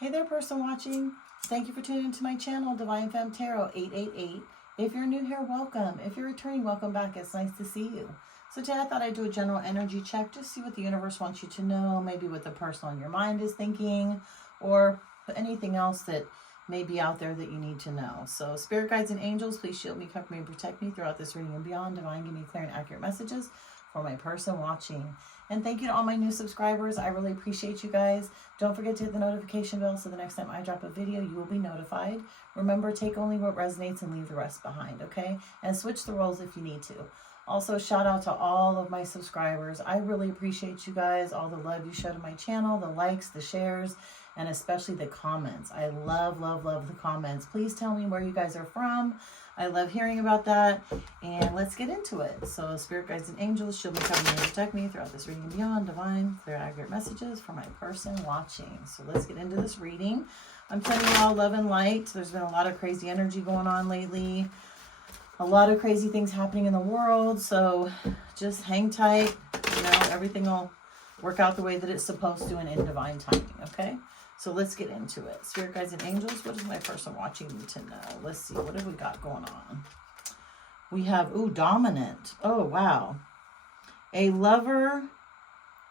Hey there, person watching. Thank you for tuning into my channel, Divine Femme Tarot 888. If you're new here, welcome. If you're returning, welcome back. It's nice to see you. So today I thought I'd do a general energy check, just see what the universe wants you to know, maybe what the person on your mind is thinking, or anything else that may be out there that you need to know. So spirit guides and angels, please shield me, cover me, and protect me throughout this reading and beyond. Divine, give me clear and accurate messages for my person watching. And thank you to all my new subscribers. I really appreciate you guys. Don't forget to hit the notification bell so the next time I drop a video, you will be notified. Remember, take only what resonates and leave the rest behind, okay? And switch the roles if you need to. Also, shout out to all of my subscribers. I really appreciate you guys, all the love you show to my channel, the likes, the shares, and especially the comments. I love, love, love the comments. Please tell me where you guys are from. I love hearing about that. And let's get into it. So, spirit guides and angels, shield me, cover me, and protect me throughout this reading and beyond. Divine, clear, accurate messages for my person watching. So let's get into this reading. I'm sending you all love and light. There's been a lot of crazy energy going on lately. A lot of crazy things happening in the world. So just hang tight. You know, everything will work out the way that it's supposed to and in divine timing, okay? So let's get into it. Spirit guides and angels, what does my person watching need to know? Let's see, what have we got going on? We have, dominant. Oh, wow. A lover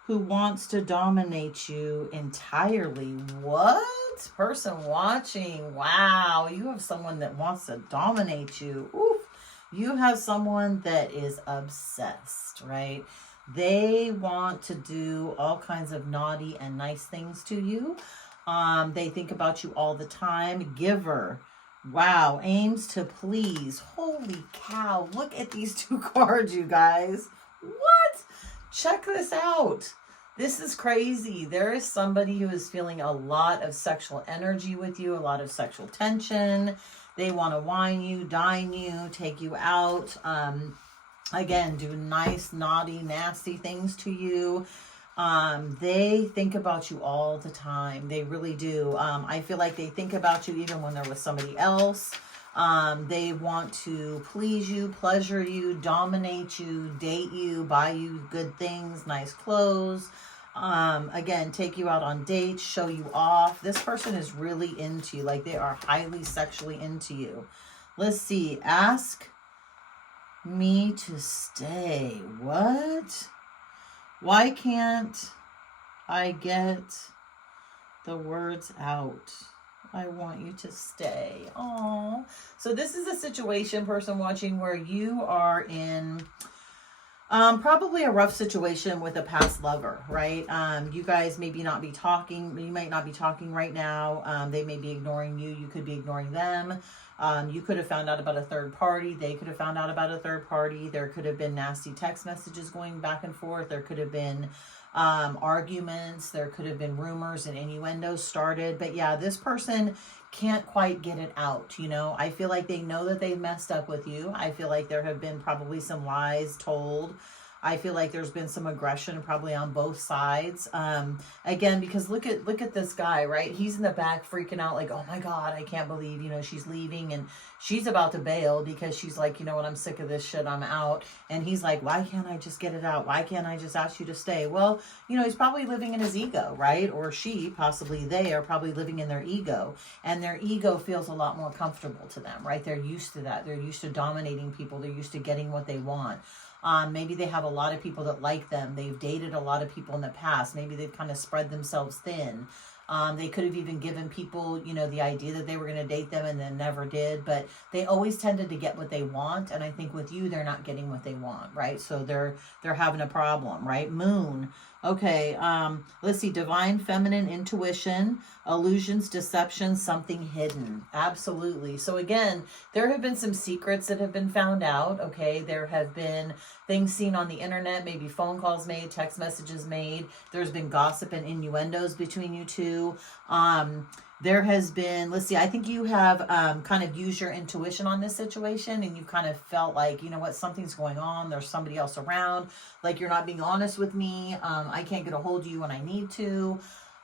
who wants to dominate you entirely. What? Person watching. Wow, you have someone that wants to dominate you. Oof. You have someone that is obsessed, right? They want to do all kinds of naughty and nice things to you. They think about you all the time. Giver. Wow. Aims to please. Holy cow. Look at these two cards, you guys. What? Check this out. This is crazy. There is somebody who is feeling a lot of sexual energy with you, a lot of sexual tension. They want to wine you, dine you, take you out. Again, do nice, naughty, nasty things to you. They think about you all the time. They really do. I feel like they think about you even when they're with somebody else. They want to please you, pleasure you, dominate you, date you, buy you good things, nice clothes. Again, take you out on dates, show you off. This person is really into you. Like, they are highly sexually into you. Let's see. Ask me to stay. What? Why can't I get the words out? I want you to stay. Oh, so this is a situation, person watching, where you are in probably a rough situation with a past lover, right? You guys maybe not be talking. You might not be talking right now. They may be ignoring you. You could be ignoring them. You could have found out about a third party. They could have found out about a third party. There could have been nasty text messages going back and forth. There could have been arguments. There could have been rumors and innuendos started. But yeah, this person can't quite get it out. You know, I feel like they know that they messed up with you. I feel like there have been probably some lies told. I feel like there's been some aggression probably on both sides. Again, because look at this guy, right? He's in the back freaking out like, oh my God, I can't believe, you know, she's leaving, and she's about to bail because she's like, you know what, I'm sick of this shit, I'm out. And he's like, why can't I just get it out? Why can't I just ask you to stay? Well, you know, he's probably living in his ego, right? Or she, possibly they are probably living in their ego, and their ego feels a lot more comfortable to them, right? They're used to that. They're used to dominating people. They're used to getting what they want. Maybe they have a lot of people that like them. They've dated a lot of people in the past. Maybe they've kind of spread themselves thin. They could have even given people, you know, the idea that they were going to date them and then never did. But they always tended to get what they want. And I think with you, they're not getting what they want, right? So they're having a problem, right? Moon. Okay, let's see. Divine feminine intuition, illusions, deception, something hidden. Absolutely. So again, there have been some secrets that have been found out. Okay, there have been things seen on the internet, maybe phone calls made, text messages made. There's been gossip and innuendos between you two. There has been, let's see, I think you have kind of used your intuition on this situation, and you kind of felt like, you know what, something's going on. There's somebody else around. Like, you're not being honest with me. I can't get a hold of you when I need to.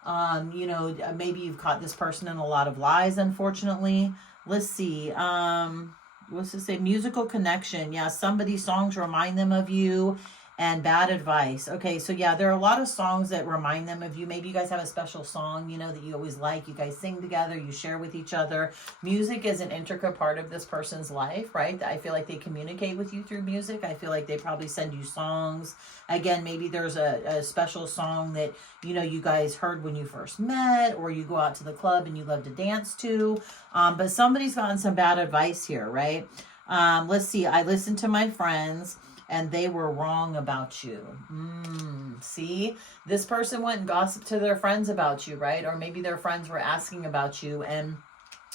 You know, maybe you've caught this person in a lot of lies, unfortunately. Let's see. What's this say? Musical connection. Yeah, somebody's songs remind them of you. and bad advice. Okay, so yeah, there are a lot of songs that remind them of you. Maybe you guys have a special song, you know, that you always like. You guys sing together, you share with each other. Music is an intricate part of this person's life, right? I feel like they communicate with you through music. I feel like they probably send you songs. Again, maybe there's a special song that, you know, you guys heard when you first met, or you go out to the club and you love to dance to. But somebody's gotten some bad advice here, right? Let's see. I listened to my friends and they were wrong about you. See, this person went and gossiped to their friends about you, right? Or maybe their friends were asking about you, and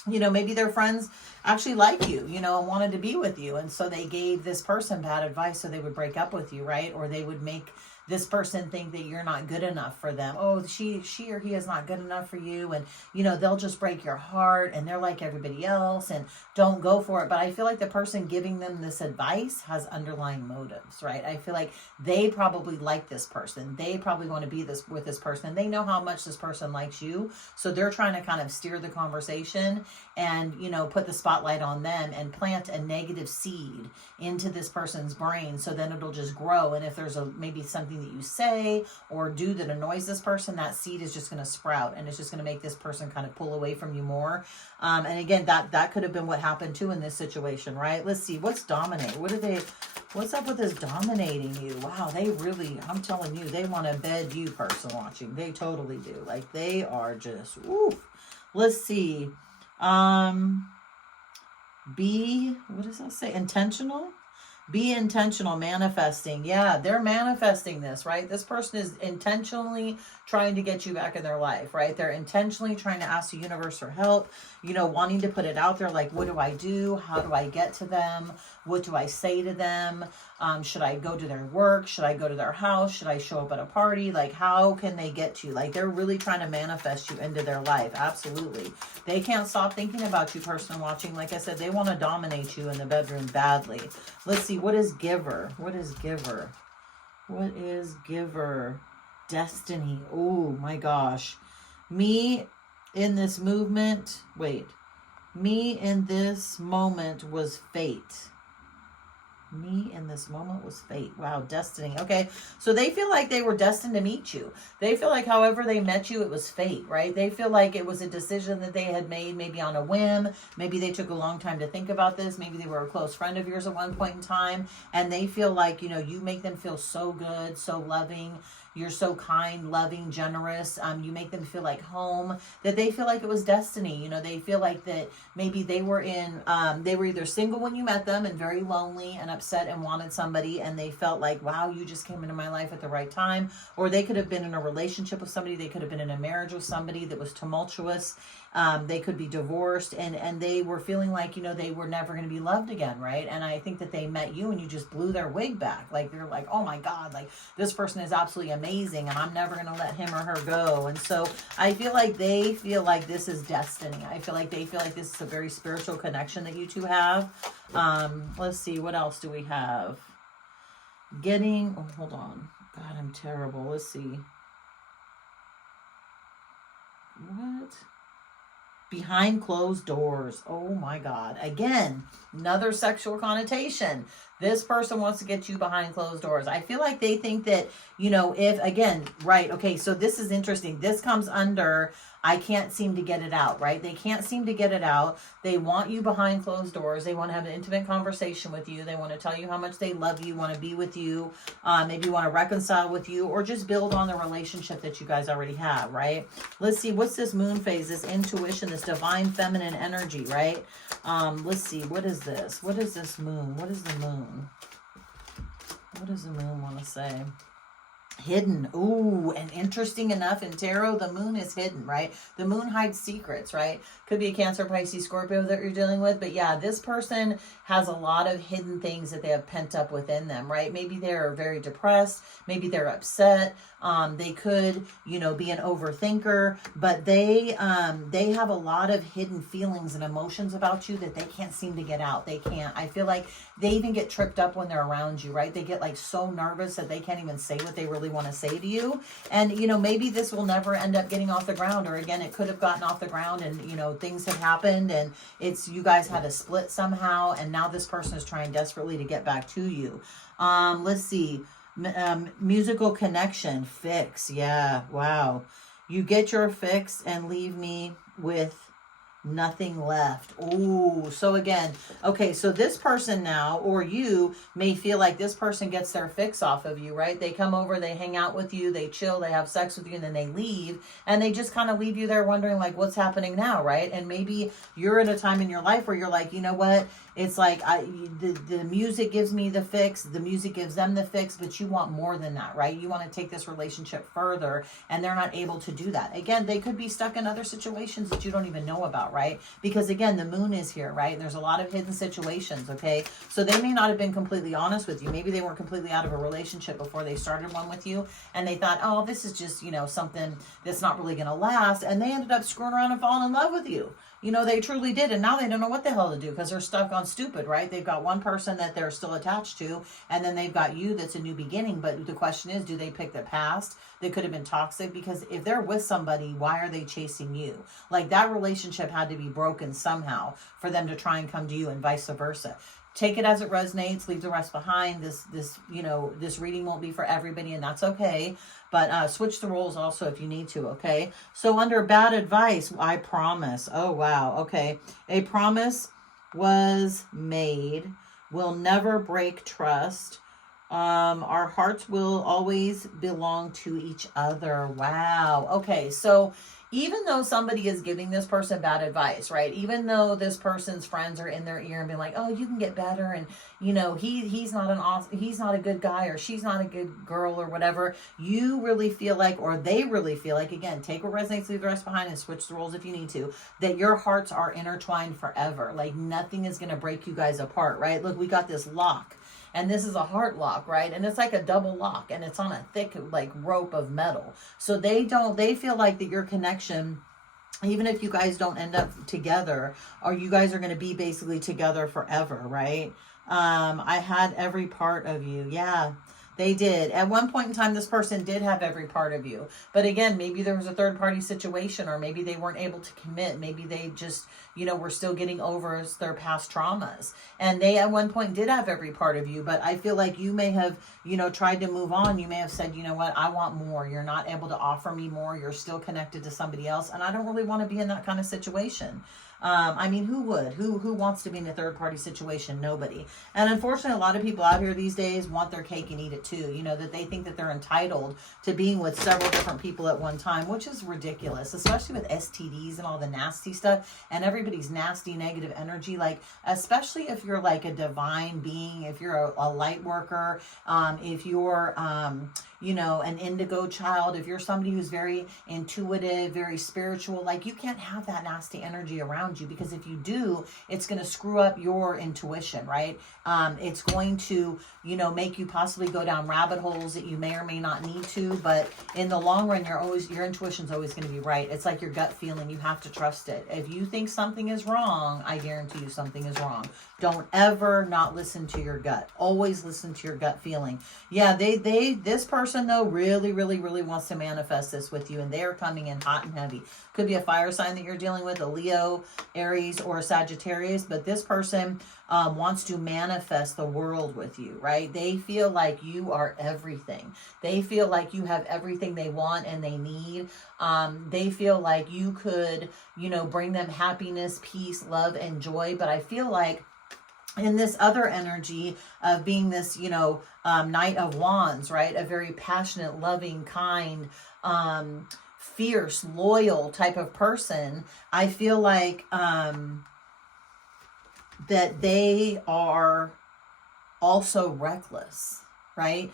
you know, maybe their friends actually like you, you know, and wanted to be with you. And so they gave this person bad advice so they would break up with you, right? Or they would make this person think that you're not good enough for them. Oh, she or he is not good enough for you. And, you know, they'll just break your heart and they're like everybody else and don't go for it. But I feel like the person giving them this advice has underlying motives, right? I feel like they probably like this person. They probably want to be with this person. And they know how much this person likes you. So they're trying to kind of steer the conversation and, you know, put the spotlight on them and plant a negative seed into this person's brain. So then it'll just grow. And if there's maybe something that you say or do that annoys this person, that seed is just going to sprout and it's just going to make this person kind of pull away from you more. And again, that could have been what happened too in this situation, right? Let's see, what's dominate? What's up with this dominating you? Wow, they really, I'm telling you, they want to bed you, person watching. They totally do. Like, they are just, oof. Let's see. Be, what does that say? Intentional? Be intentional, manifesting. Yeah, they're manifesting this, right? This person is intentionally trying to get you back in their life, right? They're intentionally trying to ask the universe for help, you know, wanting to put it out there. Like, what do I do? How do I get to them? What do I say to them? Should I go to their work? Should I go to their house? Should I show up at a party? Like, how can they get to you? Like, they're really trying to manifest you into their life. Absolutely. They can't stop thinking about you, person watching. Like I said, they want to dominate you in the bedroom badly. Let's see. What is giver? What is giver? What is giver? Destiny. Oh my gosh. Me in this movement. Wait. Me in this moment was fate. Me in this moment was fate. Wow, destiny. Okay, so they feel like they were destined to meet you. They feel like however they met you, it was fate, right? They feel like it was a decision that they had made maybe on a whim. Maybe they took a long time to think about this. Maybe they were a close friend of yours at one point in time. And they feel like, you know, you make them feel so good, so loving. You're so kind, loving, generous. You make them feel like home, that they feel like it was destiny. You know, they feel like that maybe they were either single when you met them and very lonely and upset and wanted somebody, and they felt like, wow, you just came into my life at the right time. Or they could have been in a relationship with somebody. They could have been in a marriage with somebody that was tumultuous. They could be divorced, and they were feeling like, you know, they were never going to be loved again, right? And I think that they met you and you just blew their wig back. Like, they're like, oh my God, like, this person is absolutely amazing and I'm never going to let him or her go. And so I feel like they feel like this is destiny. I feel like they feel like this is a very spiritual connection that you two have. Let's see, what else do we have? Hold on. God, I'm terrible. Let's see. What? Behind closed doors. Oh my God. Again, another sexual connotation. This person wants to get you behind closed doors. I feel like they think that, you know, okay, so this is interesting. This comes under, I can't seem to get it out, right? They can't seem to get it out. They want you behind closed doors. They want to have an intimate conversation with you. They want to tell you how much they love you, want to be with you, maybe want to reconcile with you, or just build on the relationship that you guys already have, right? Let's see, what's this moon phase, this intuition, this divine feminine energy, right? Let's see, what is this? What is this moon? What is the moon? What does the moon want to say? Hidden. Ooh, and interesting enough, in tarot, the moon is hidden, right? The moon hides secrets, right? Could be a Cancer, Pisces, Scorpio that you're dealing with. But yeah, this person has a lot of hidden things that they have pent up within them, right? Maybe they're very depressed. Maybe they're upset. They could, you know, be an overthinker, but they have a lot of hidden feelings and emotions about you that they can't seem to get out. They can't. I feel like they even get tripped up when they're around you, right? They get like so nervous that they can't even say what they really want to say to you. And, you know, maybe this will never end up getting off the ground, or again, it could have gotten off the ground and, you know, things have happened and you guys had a split somehow. And now this person is trying desperately to get back to you. Let's see. Musical connection, fix. Yeah, wow. You get your fix and leave me with nothing left. Ooh, so again, okay, so this person now, or you may feel like this person gets their fix off of you, right? They come over, they hang out with you, they chill, they have sex with you, and then they leave, and they just kind of leave you there wondering like, what's happening now, right? And maybe you're at a time in your life where you're like, you know what? It's like the music gives me the fix, the music gives them the fix, but you want more than that, right? You want to take this relationship further, and they're not able to do that. Again, they could be stuck in other situations that you don't even know about, right? Because again, the moon is here, right? And there's a lot of hidden situations, okay? So they may not have been completely honest with you. Maybe they weren't completely out of a relationship before they started one with you, and they thought, oh, this is just, something that's not really going to last, and they ended up screwing around and falling in love with you. They truly did, and now they don't know what the hell to do because they're stuck on stupid, right? They've got one person that they're still attached to, and then they've got you that's a new beginning. But the question is, do they pick the past? They could have been toxic, because if they're with somebody, why are they chasing you? Like, that relationship had to be broken somehow for them to try and come to you, and vice versa. Take it as it resonates, leave the rest behind. This reading won't be for everybody, and that's okay. But switch the roles also if you need to, okay? So under bad advice, I promise. Oh, wow. Okay. A promise was made. Will never break trust. Our hearts will always belong to each other. Wow. Okay. So even though somebody is giving this person bad advice, right? Even though this person's friends are in their ear and being like, oh, you can get better. And, he's not a good guy, or she's not a good girl, or whatever. You really feel like, or they really feel like, again, take what resonates, leave the rest behind, and switch the roles if you need to, that your hearts are intertwined forever. Like, nothing is going to break you guys apart, right? Look, we got this lock. And this is a heart lock, right? And it's like a double lock, and it's on a thick, like, rope of metal. So they feel like that your connection, even if you guys don't end up together, or you guys are going to be basically together forever, right? I had every part of you. Yeah, they did. At one point in time, this person did have every part of you. But again, maybe there was a third party situation, or maybe they weren't able to commit. Maybe they just, were still getting over their past traumas. And they at one point did have every part of you. But I feel like you may have, tried to move on. You may have said, you know what, I want more. You're not able to offer me more. You're still connected to somebody else. And I don't really want to be in that kind of situation. Who would? Who wants to be in a third party situation? Nobody. And unfortunately, a lot of people out here these days want their cake and eat it too. That they think that they're entitled to being with several different people at one time, which is ridiculous, especially with STDs and all the nasty stuff and everybody's nasty negative energy. Like, especially if you're like a divine being, if you're a light worker, if you're, an indigo child, if you're somebody who's very intuitive, very spiritual, like, you can't have that nasty energy around you, because if you do, it's going to screw up your intuition, right? It's going to, make you possibly go down rabbit holes that you may or may not need to, but in the long run, your intuition's always going to be right. It's like your gut feeling. You have to trust it. If you think something is wrong, I guarantee you something is wrong. Don't ever not listen to your gut. Always listen to your gut feeling. Yeah, this person though really, really, really wants to manifest this with you, and they are coming in hot and heavy. Could be a fire sign that you're dealing with, a Leo, Aries, or a Sagittarius, but this person wants to manifest the world with you, right? They feel like you are everything. They feel like you have everything they want and they need. They feel like you could, bring them happiness, peace, love, and joy. But I feel like in this other energy of being this, Knight of Wands, right? A very passionate, loving, kind, fierce, loyal type of person. I feel like that they are also reckless, right?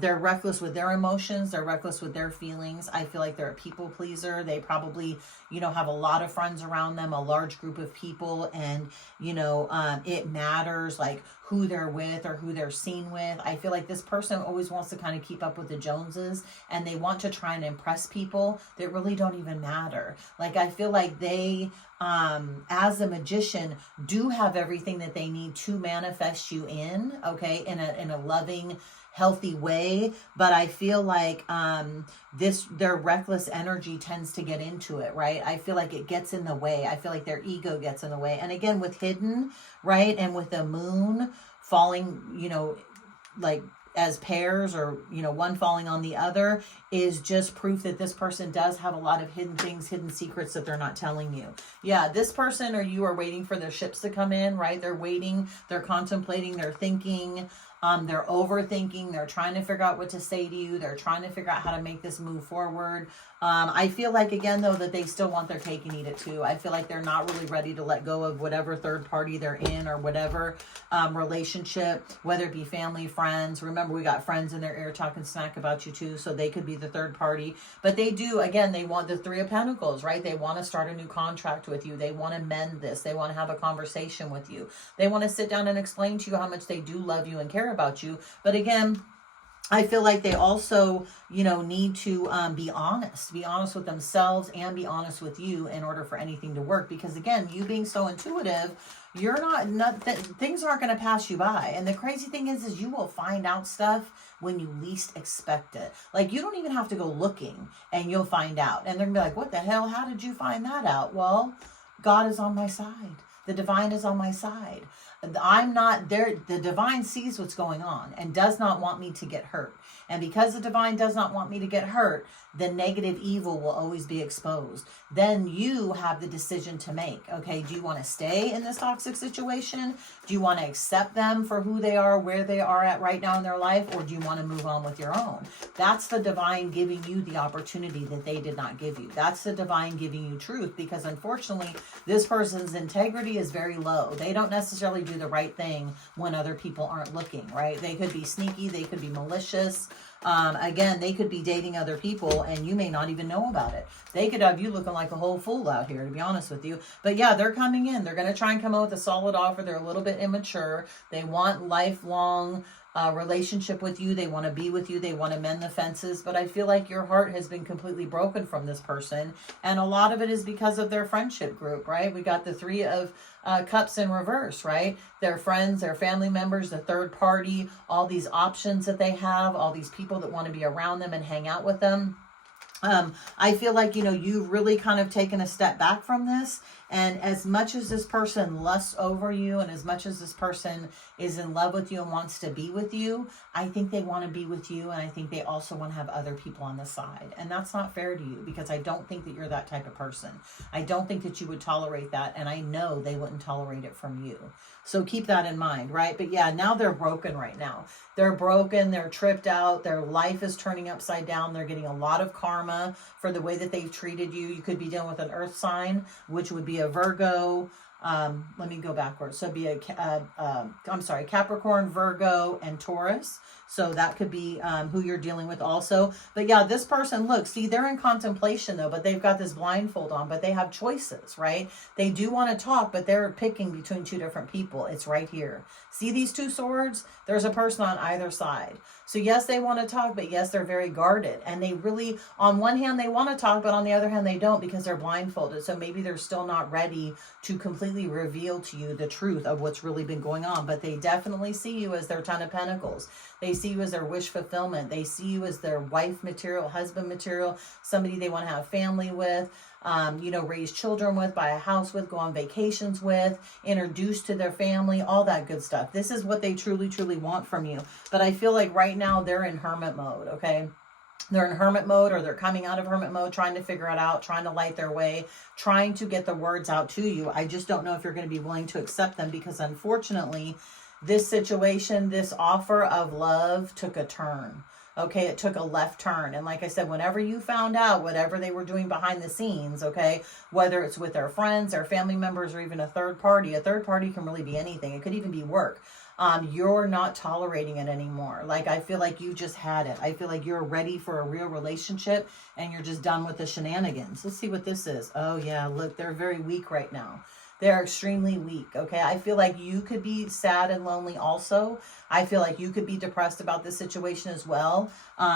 They're reckless with their emotions. They're reckless with their feelings. I feel like they're a people pleaser. They probably, have a lot of friends around them, a large group of people, and, it matters like who they're with or who they're seen with. I feel like this person always wants to kind of keep up with the Joneses, and they want to try and impress people that really don't even matter. Like, I feel like they, as a magician, do have everything that they need to manifest you in, okay, in a loving, healthy way. But I feel like their reckless energy tends to get into it, right? I feel like it gets in the way. I feel like their ego gets in the way. And again, with hidden, right, and with the moon falling, like as pairs, or, you know, one falling on the other, is just proof that this person does have a lot of hidden things, hidden secrets that they're not telling you. Yeah, this person or you are waiting for their ships to come in, right? They're waiting, they're contemplating, they're thinking, they're overthinking, they're trying to figure out what to say to you, they're trying to figure out how to make this move forward. I feel like, again, though, that they still want their cake and eat it too. I feel like they're not really ready to let go of whatever third party they're in, or whatever relationship, whether it be family, friends. Remember, we got friends in their ear talking smack about you too, so they could be the third party. But they do, again, they want the Three of Pentacles, right? They want to start a new contract with you. They want to mend this. They want to have a conversation with you. They want to sit down and explain to you how much they do love you and care about you. But again, I feel like they also, you know, need to be honest with themselves and be honest with you in order for anything to work. Because again, you being so intuitive, you're not things aren't going to pass you by. And the crazy thing is you will find out stuff when you least expect it. Like, you don't even have to go looking and you'll find out. And they're going to be like, what the hell? How did you find that out? Well, God is on my side. The divine is on my side. I'm not there. The divine sees what's going on and does not want me to get hurt. And because the divine does not want me to get hurt, the negative evil will always be exposed. Then you have the decision to make. Okay, do you want to stay in this toxic situation? Do you want to accept them for who they are, where they are at right now in their life? Or do you want to move on with your own? That's the divine giving you the opportunity that they did not give you. That's the divine giving you truth, because unfortunately, this person's integrity is very low. They don't necessarily do the right thing when other people aren't looking, right? They could be sneaky. They could be malicious. Again, they could be dating other people and you may not even know about it. They could have you looking like a whole fool out here, to be honest with you. But yeah, they're coming in. They're going to try and come out with a solid offer. They're a little bit immature. They want lifelong relationship with you. They want to be with you. They want to mend the fences. But I feel like your heart has been completely broken from this person. And a lot of it is because of their friendship group, right? We got the Three of Cups in reverse, right? Their friends, their family members, the third party, all these options that they have, all these people that want to be around them and hang out with them. I feel like, you know, you've really kind of taken a step back from this. And as much as this person lusts over you, and as much as this person is in love with you and wants to be with you, I think they want to be with you. And I think they also want to have other people on the side. And that's not fair to you, because I don't think that you're that type of person. I don't think that you would tolerate that. And I know they wouldn't tolerate it from you. So keep that in mind, right? But yeah, now they're broken right now. They're broken. They're tripped out. Their life is turning upside down. They're getting a lot of karma for the way that they've treated you. You could be dealing with an earth sign, which would be a Virgo. Let me go backwards. So it'd be Capricorn, Virgo, and Taurus. So that could be who you're dealing with also. But yeah, this person, look, see, they're in contemplation though, but they've got this blindfold on, but they have choices, right? They do want to talk, but they're picking between two different people. It's right here. See these two swords? There's a person on either side. So yes, they want to talk, but yes, they're very guarded. And they really, on one hand, they want to talk, but on the other hand, they don't, because they're blindfolded. So maybe they're still not ready to completely reveal to you the truth of what's really been going on. But they definitely see you as their Ten of Pentacles. They see you as their wish fulfillment. They see you as their wife material, husband material, somebody they want to have family with. You know, raise children with, buy a house with, go on vacations with, introduce to their family, all that good stuff. This is what they truly, truly want from you. But I feel like right now they're in hermit mode, okay? They're in hermit mode, or they're coming out of hermit mode, trying to figure it out, trying to light their way, trying to get the words out to you. I just don't know if you're going to be willing to accept them, because unfortunately, this situation, this offer of love took a turn. Okay, it took a left turn. And like I said, whenever you found out whatever they were doing behind the scenes, okay, whether it's with their friends, their family members, or even a third party can really be anything. It could even be work. You're not tolerating it anymore. Like, I feel like you just had it. I feel like you're ready for a real relationship and you're just done with the shenanigans. Let's see what this is. Oh yeah, look, they're very weak right now. They're extremely weak, okay? I feel like you could be sad and lonely also. I feel like you could be depressed about this situation as well.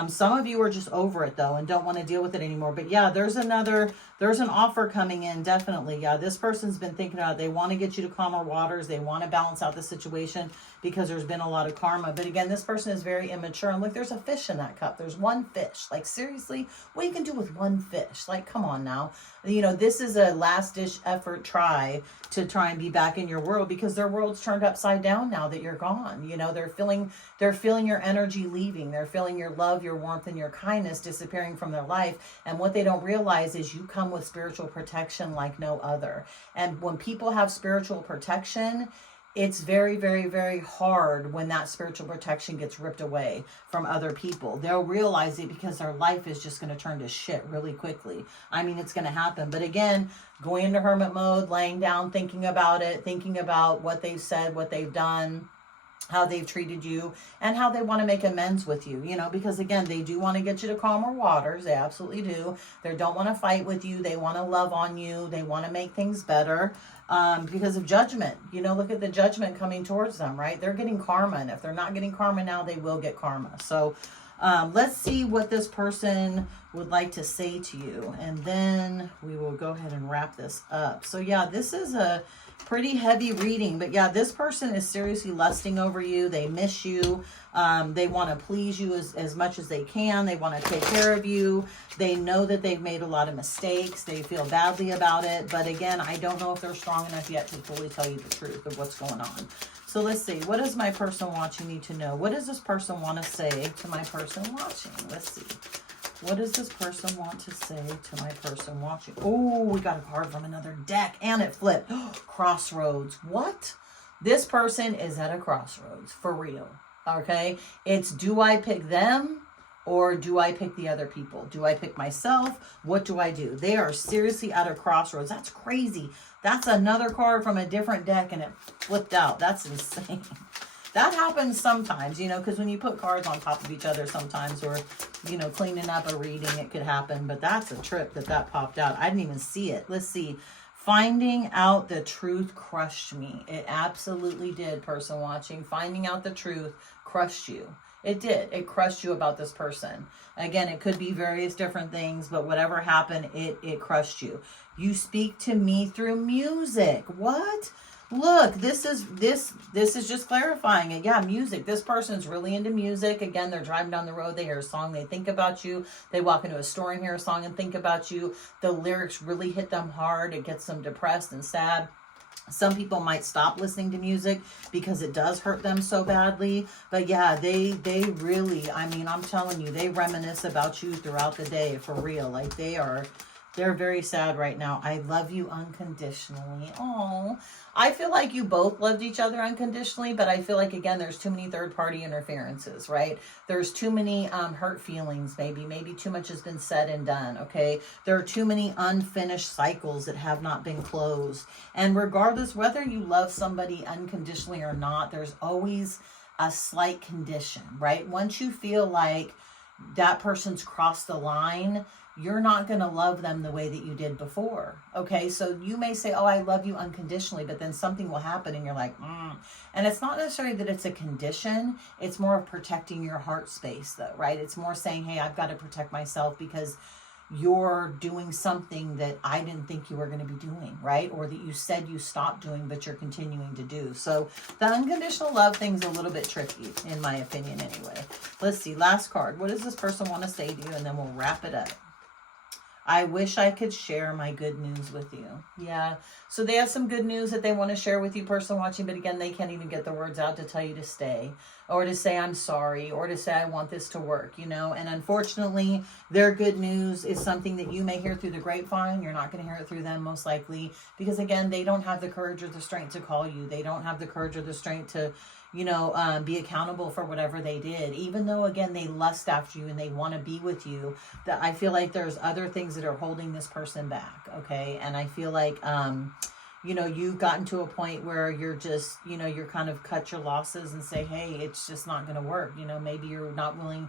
Some of you are just over it though and don't want to deal with it anymore. But yeah, there's an offer coming in, definitely. Yeah, this person's been thinking about it. They want to get you to calmer waters. They want to balance out the situation, because there's been a lot of karma. But again, this person is very immature. And look, there's a fish in that cup. There's one fish. Like, seriously, what you can do with one fish? Like, come on now. You know, this is a last ditch effort try and be back in your world, because their world's turned upside down now that you're gone. You know, they're feeling your energy leaving. They're feeling your love, your warmth, and your kindness disappearing from their life. And what they don't realize is you come with spiritual protection like no other. And when people have spiritual protection, it's very, very, very hard when that spiritual protection gets ripped away from other people. They'll realize it because their life is just going to turn to shit really quickly. I mean, it's going to happen. But again, going into hermit mode, laying down, thinking about it, thinking about what they've said, what they've done, how they've treated you, and how they want to make amends with you, you know, because again, they do want to get you to calmer waters. They absolutely do. They don't want to fight with you. They want to love on you. They want to make things better. Because of judgment. You know, look at the judgment coming towards them, right? They're getting karma, and if they're not getting karma now, they will get karma. So let's see what this person would like to say to you, and then we will go ahead and wrap this up. So yeah, this is a pretty heavy reading, but yeah, this person is seriously lusting over you. They miss you. They want to please you as much as they can. They want to take care of you. They know that they've made a lot of mistakes. They feel badly about it. But again, I don't know if they're strong enough yet to fully tell you the truth of what's going on. So let's see. What does my person watching need to know? What does this person want to say to my person watching? Let's see. What does this person want to say to my person watching? Oh, we got a card from another deck, and it flipped. Crossroads. What? This person is at a crossroads, for real. Okay? It's, do I pick them or do I pick the other people? Do I pick myself? What do I do? They are seriously at a crossroads. That's crazy. That's another card from a different deck, and it flipped out. That's insane. That happens sometimes, you know, because when you put cards on top of each other sometimes, or, you know, cleaning up a reading, it could happen. But that's a trip that popped out. I didn't even see it. Let's see. Finding out the truth crushed me. It absolutely did, person watching. Finding out the truth crushed you. It did. It crushed you about this person. Again, it could be various different things, but whatever happened, it crushed you. You speak to me through music. What? Look, this is just clarifying it. Yeah, music. This person's really into music. Again, they're driving down the road. They hear a song. They think about you. They walk into a store and hear a song and think about you. The lyrics really hit them hard. It gets them depressed and sad. Some people might stop listening to music because it does hurt them so badly. But yeah, they really, I mean, I'm telling you, they reminisce about you throughout the day, for real. Like, they're very sad right now. I love you unconditionally. Oh, I feel like you both loved each other unconditionally, but I feel like, again, there's too many third-party interferences, right? There's too many hurt feelings, maybe too much has been said and done, okay? There are too many unfinished cycles that have not been closed. And regardless, whether you love somebody unconditionally or not, there's always a slight condition, right? Once you feel like that person's crossed the line, you're not going to love them the way that you did before. Okay. So you may say, oh, I love you unconditionally, but then something will happen and you're like, And it's not necessarily that it's a condition. It's more of protecting your heart space though, right? It's more saying, hey, I've got to protect myself because you're doing something that I didn't think you were going to be doing, right? Or that you said you stopped doing, but you're continuing to do. So the unconditional love thing's a little bit tricky, in my opinion anyway. Let's see. Last card. What does this person want to say to you? And then we'll wrap it up. I wish I could share my good news with you. Yeah. So they have some good news that they want to share with you, person watching. But again, they can't even get the words out to tell you to stay, or to say, I'm sorry, or to say, I want this to work, you know. And unfortunately, their good news is something that you may hear through the grapevine. You're not going to hear it through them, most likely. Because again, they don't have the courage or the strength to call you. They don't have the courage or the strength to, you know, be accountable for whatever they did. Even though, again, they lust after you and they want to be with you, that I feel like there's other things that are holding this person back, okay? And I feel like, you know, you've gotten to a point where you're just, you know, you're kind of cut your losses and say, hey, it's just not going to work. You know, maybe you're not willing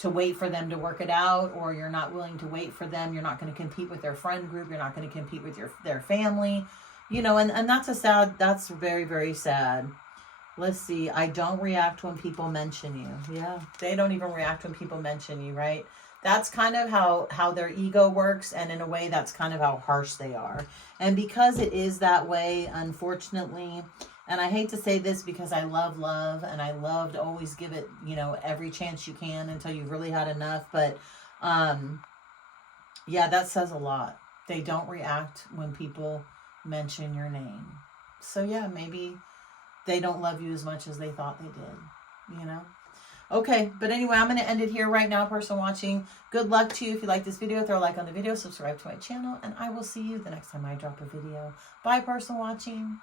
to wait for them to work it out, or you're not willing to wait for them. You're not going to compete with their friend group. You're not going to compete with their family, you know, and that's very, very sad. Let's see. I don't react when people mention you. Yeah. They don't even react when people mention you, right? That's kind of how their ego works. And in a way, that's kind of how harsh they are. And because it is that way, unfortunately, And I hate to say this because I love love and I love to always give it, you know, every chance you can until you've really had enough. But, yeah, that says a lot. They don't react when people mention your name. So, yeah, maybe they don't love you as much as they thought they did, you know? Okay, but anyway, I'm going to end it here right now, person watching. Good luck to you. If you like this video, throw a like on the video, subscribe to my channel, and I will see you the next time I drop a video. Bye, person watching.